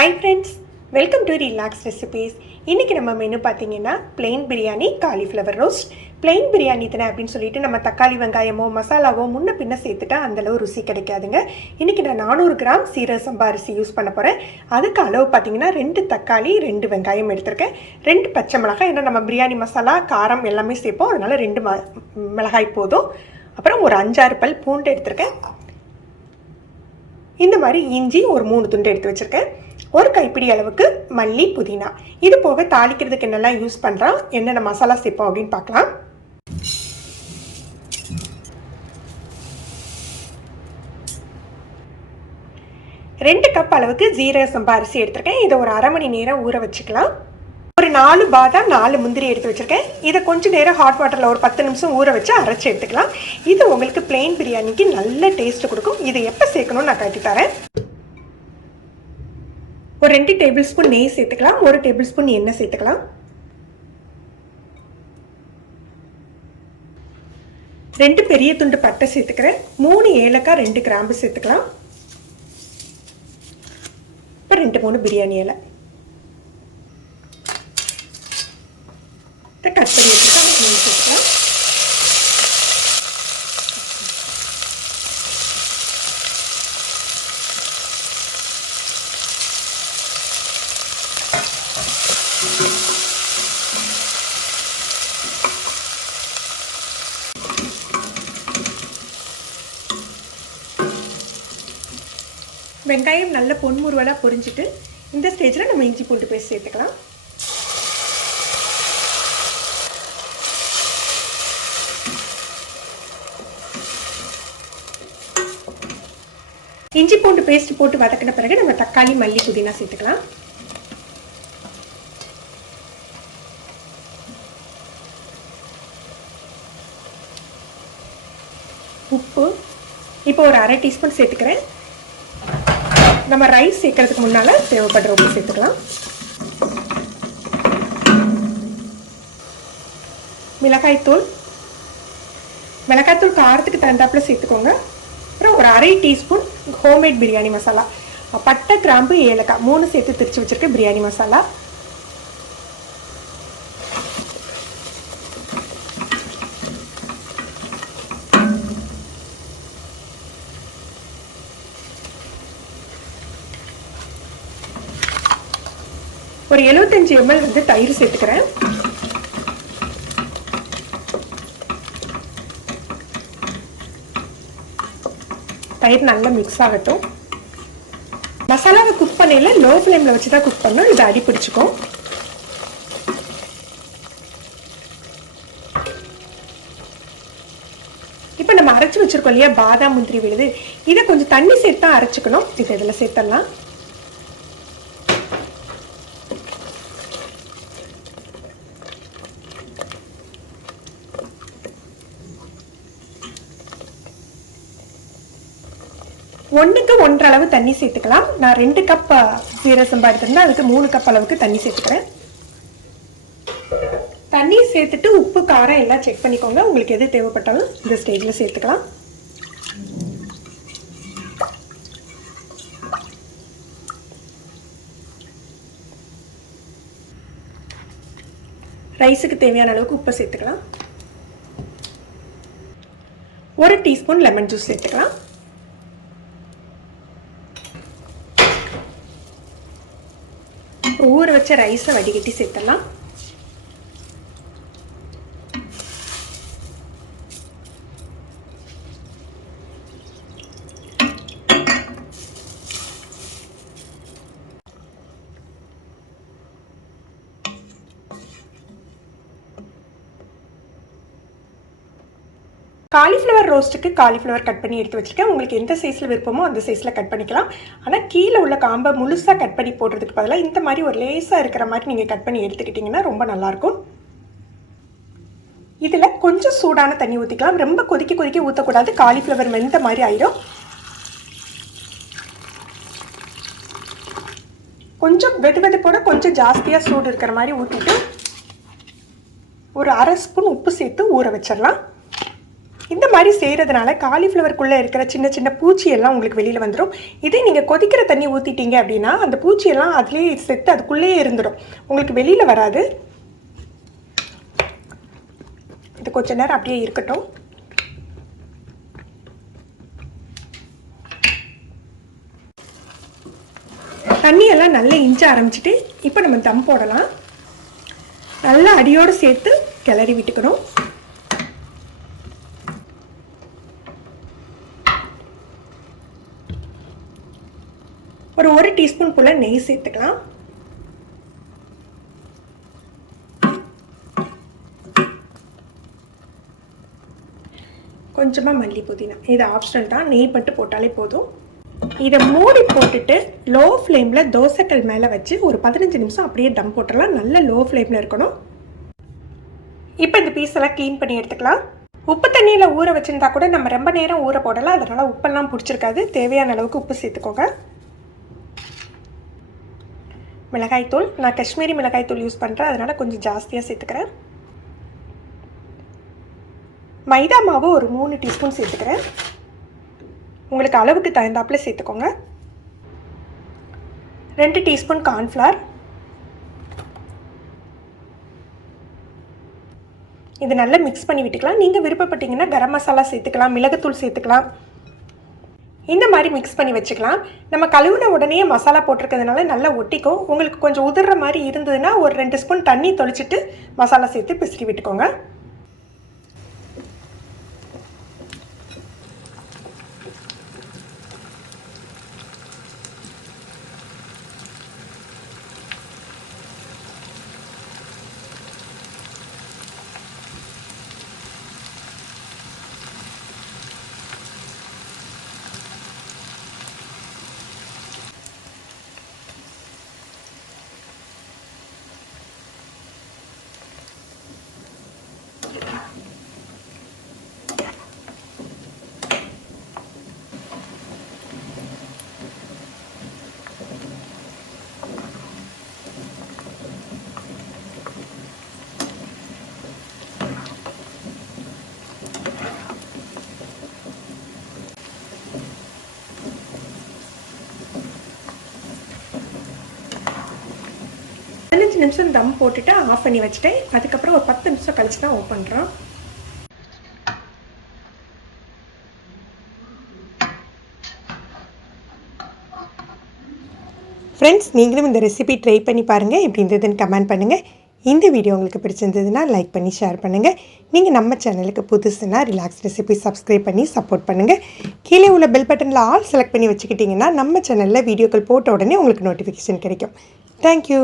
Hi friends, welcome to relax recipes. இன்றைக்கி நம்ம menu பார்த்தீங்கன்னா plain biryani, cauliflower roast. Plain biryani தானே அப்படின்னு சொல்லிட்டு நம்ம தக்காளி வெங்காயமோ மசாலாவோ முன்ன பின்ன சேர்த்துட்டா அந்தளவு ருசி கிடைக்காதுங்க. இன்றைக்கி நான் 400 கிராம் சீரக சம்பா அரிசி யூஸ் பண்ண போகிறேன். அதுக்கு அளவு பார்த்தீங்கன்னா 2 தக்காளி 2 வெங்காயம் எடுத்திருக்கேன், 2 பச்சை மிளகாய். ஏன்னா நம்ம பிரியாணி மசாலா காரம் எல்லாமே சேர்ப்போம், அதனால் 2 மிளகாய் போதும். அப்புறம் ஒரு 5-6 பல் பூண்டு எடுத்திருக்கேன். இந்த மாதிரி இஞ்சி ஒரு 3 துண்டு எடுத்து வச்சுருக்கேன். ஒரு கைப்பிடி அளவுக்கு மல்லி, புதினா. இது போக தாளிக்கிறதுக்கு என்னெல்லாம் யூஸ் பண்ணுறோம், என்னென்ன மசாலா சேர்ப்போம் அப்படின்னு பார்க்கலாம். ரெண்டு கப் அளவுக்கு ஜீரக சம்பா அரிசி எடுத்திருக்கேன். இதை ஒரு அரை மணி நேரம் ஊற வச்சுக்கலாம். ஒரு 4 பாதாம் 4 முந்திரி எடுத்து வச்சுருக்கேன். இதை கொஞ்சம் நேரம் ஹாட் வாட்டரில் ஒரு 10 நிமிஷம் ஊற வச்சு அரைச்சி எடுத்துக்கலாம். இது உங்களுக்கு பிளெயின் பிரியாணிக்கு நல்ல டேஸ்ட் கொடுக்கும். இதை எப்போ சேர்க்கணும்னு நான் காட்டி தரேன். ஒரு 2 டேபிள் ஸ்பூன் நெய் சேர்த்துக்கலாம், 1 டேபிள் ஸ்பூன் எண்ணெய் சேர்த்துக்கலாம். 2 பெரிய துண்டு பட்டை சேர்த்துக்கிறேன், 3 ஏலக்காய், 2 கிராம்பு சேர்த்துக்கலாம். இப்போ 2-3 பிரியாணி இலை கட் பண்ணி வச்சுக்கலாம். சேர்த்துக்கலாம். வெங்காயம் நல்ல பொன்முருவலாக பொரிஞ்சிட்டு இந்த ஸ்டேஜில் நம்ம இஞ்சி பூண்டு பேஸ்ட் சேர்த்துக்கலாம். இஞ்சி பூண்டு பேஸ்ட் போட்டு வதக்கின பிறகு நம்ம தக்காளி, மல்லி, புதினா சேர்த்துக்கலாம். உப்பு இப்போ ஒரு அரை டீஸ்பூன் சேர்த்துக்கிறேன். நம்ம ரைஸ் சேர்க்கறதுக்கு முன்னால் தேவைப்படுற உப்பு சேர்த்துக்கலாம். மிளகாய்த்தூள் காரத்துக்கு தகுந்தாப்புல சேர்த்துக்கோங்க. அப்புறம் ஒரு அரை டீஸ்பூன் ஹோம்மேட் பிரியாணி மசாலா, பட்டை, கிராம்பு, ஏலக்காய் 3 சேர்த்து திரிச்சு வச்சிருக்க பிரியாணி மசாலா. ஒரு 75 ml வந்து தயிர் சேர்த்துக்கிறேன். தயிர் நல்லா மிக்ஸ் ஆகட்டும். மசாலாவை குக் பண்ணல லோ ஃப்ளேமில் வச்சு தான் குக் பண்ணணும், இது அடி பிடிச்சிக்கும். இப்போ நம்ம அரைச்சி வச்சிருக்கோம் இல்லையா பாதாம், முந்திரி விழுது, இதை கொஞ்சம் தண்ணி சேர்த்து தான் அரைச்சிக்கணும். இதை இதில் சேர்த்துடலாம். ஒன்றுக்கு 1.5 அளவு தண்ணி சேர்த்துக்கலாம். நான் 2 கப் சீரக சம்பா எடுத்திருந்தேன், அதுக்கு 3 கப் அளவுக்கு தண்ணி சேர்த்துக்கிறேன். தண்ணி சேர்த்துட்டு உப்பு, காரம் எல்லாம் செக் பண்ணிக்கோங்க. உங்களுக்கு எது தேவைப்பட்டாலும் இந்த ஸ்டேஜில் சேர்த்துக்கலாம். ரைஸுக்கு தேவையான அளவுக்கு உப்பு சேர்த்துக்கலாம். 1 டீஸ்பூன் லெமன் ஜூஸ் சேர்த்துக்கலாம். ஊற வச்ச ரைஸை வடிகட்டி சேர்த்துடலாம். காலிஃப்ளவர் ரோஸ்ட்டுக்கு காலிஃப்ளவர் கட் பண்ணி எடுத்து வச்சுருக்கேன். உங்களுக்கு எந்த சைஸில் விருப்பமோ அந்த சைஸில் கட் பண்ணிக்கலாம். ஆனால் கீழே உள்ள காம்பை முழுசாக கட் பண்ணி போடுறதுக்கு பதிலாக இந்த மாதிரி ஒரு லேஸாக இருக்கிற மாதிரி நீங்கள் கட் பண்ணி எடுத்துக்கிட்டிங்கன்னா ரொம்ப நல்லாயிருக்கும். இதில் கொஞ்சம் சூடான தண்ணி ஊற்றிக்கலாம். ரொம்ப கொதிக்க ஊற்றக்கூடாது, காலிஃப்ளவர் வெந்த மாதிரி ஆயிடும். கொஞ்சம் வெதுவெதுப்போட கொஞ்சம் ஜாஸ்தியாக சூடு இருக்கிற மாதிரி ஊற்றிட்டு ஒரு அரை ஸ்பூன் உப்பு சேர்த்து ஊற வச்சிடலாம். இந்த மாதிரி செய்கிறதுனால காலிஃப்ளவருக்குள்ளே இருக்கிற சின்ன சின்ன பூச்சியெல்லாம் உங்களுக்கு வெளியில் வந்துடும். இதே நீங்கள் கொதிக்கிற தண்ணி ஊற்றிட்டீங்க அப்படின்னா அந்த பூச்சியெல்லாம் அதுலேயே செத்து அதுக்குள்ளேயே இருந்துடும், உங்களுக்கு வெளியில் வராது. இது கொஞ்ச நேரம் அப்படியே இருக்கட்டும். தண்ணியெல்லாம் நல்லா இஞ்ச ஆரம்பிச்சிட்டு இப்போ நம்ம தம் போடலாம். நல்லா அடியோடு சேர்த்து கிளறி விட்டுக்கணும். ஒரு டீஸ்பூன் போல் நெய் சேர்த்துக்கலாம். கொஞ்சமாக மல்லி புதினா, இது ஆப்ஷனல் தான், நெய் பட்டு போட்டாலே போதும். இதை மூடி போட்டுட்டு லோ ஃப்ளேமில் தோசைக்கல் மேலே வச்சு ஒரு 15 நிமிஷம் அப்படியே தம் போட்டுடலாம். நல்ல லோ ஃப்ளேமில் இருக்கணும். இப்போ இந்த பீஸெல்லாம் க்ளீன் பண்ணி எடுத்துக்கலாம். உப்பு தண்ணியில் ஊற வச்சுருந்தா கூட நம்ம ரொம்ப நேரம் ஊற போடலாம், அதனால் உப்பெல்லாம் பிடிச்சிருக்காது. தேவையான அளவுக்கு உப்பு சேர்த்துக்கோங்க. மிளகாய்த்தூள், நான் காஷ்மீரி மிளகாய்த்தூள் யூஸ் பண்ணுறேன், அதனால் கொஞ்சம் ஜாஸ்தியாக சேர்த்துக்கிறேன். மைதா மாவு ஒரு 3 டீஸ்பூன் சேர்த்துக்கிறேன். உங்களுக்கு அளவுக்கு தகுந்தாப்பில் சேர்த்துக்கோங்க. 2 டீஸ்பூன் கார்ன்ஃப்ளவர். இது நல்லா மிக்ஸ் பண்ணி விட்டுக்கலாம். நீங்கள் விருப்பப்பட்டீங்கன்னா கரம் மசாலா சேர்த்துக்கலாம், மிளகுத்தூள் சேர்த்துக்கலாம். இந்த மாதிரி மிக்ஸ் பண்ணி வச்சுக்கலாம். நம்ம கழுவுன உடனே மசாலா போட்டிருக்கிறதுனால நல்லா ஒட்டிக்கும். உங்களுக்கு கொஞ்சம் உதிர்ற மாதிரி இருந்ததுன்னா ஒரு 2 ஸ்பூன் தண்ணி தொளிச்சிட்டு மசாலா சேர்த்து பிசறி விட்டுக்கோங்க. நிமிஷம் தம் போட்டுட்டு ஆஃப் பண்ணி வச்சுட்டேன். அதுக்கப்புறம் ஒரு 10 நிமிஷம் கழிச்சு தான் ஓப்பன் பண்ணுறோம். ஃப்ரெண்ட்ஸ், நீங்களும் இந்த ரெசிபி ட்ரை பண்ணி பாருங்கள். எப்படி இருந்ததுன்னு கமெண்ட் பண்ணுங்கள். இந்த வீடியோ உங்களுக்கு பிடிச்சிருந்ததுன்னா லைக் பண்ணி ஷேர் பண்ணுங்கள். நீங்கள் நம்ம சேனலுக்கு புதுசுன்னா ரிலாக்ஸ் ரெசிபி சப்ஸ்கிரைப் பண்ணி சப்போர்ட் பண்ணுங்கள். கீழே உள்ள பெல் பட்டனில் ஆல் செலக்ட் பண்ணி வச்சுக்கிட்டிங்கன்னா நம்ம சேனலில் வீடியோக்கள் போட்ட உடனே உங்களுக்கு நோட்டிஃபிகேஷன் கிடைக்கும். தேங்க்யூ.